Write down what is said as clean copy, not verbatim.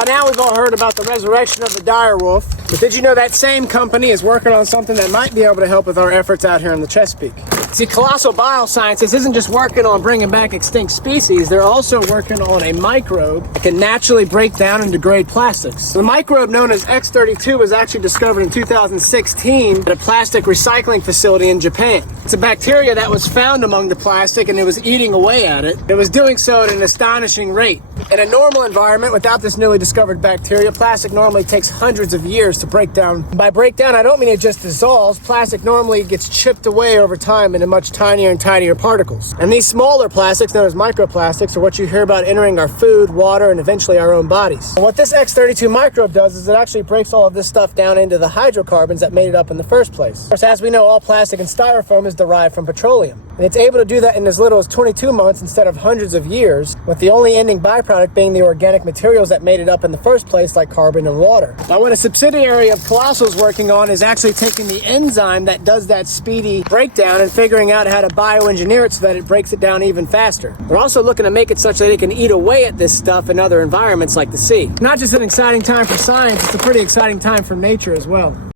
By now we've all heard about the resurrection of the dire wolf, but did you know that same company is working on something that might be able to help with our efforts out here in the Chesapeake? See, Colossal Biosciences isn't just working on bringing back extinct species, they're also working on a microbe that can naturally break down and degrade plastics. The microbe known as X32 was actually discovered in 2016 at a plastic recycling facility in Japan. It's a bacteria that was found among the plastic and it was eating away at it. It was doing so at an astonishing rate. In a normal environment, without this newly discovered bacteria, plastic normally takes hundreds of years to break down. By breakdown, I don't mean it just dissolves. Plastic normally gets chipped away over time into much tinier and tinier particles. And these smaller plastics, known as microplastics, are what you hear about entering our food, water, and eventually our own bodies. And what this X32 microbe does is it actually breaks all of this stuff down into the hydrocarbons that made it up in the first place. Of course, as we know, all plastic and styrofoam is derived from petroleum. And it's able to do that in as little as 22 months instead of hundreds of years, with the only ending byproduct being the organic materials that made it up in the first place, like carbon and water. Now, what a subsidiary of Colossal is working on is actually taking the enzyme that does that speedy breakdown and figuring out how to bioengineer it so that it breaks it down even faster. We're also looking to make it such that it can eat away at this stuff in other environments like the sea. Not just an exciting time for science, it's a pretty exciting time for nature as well.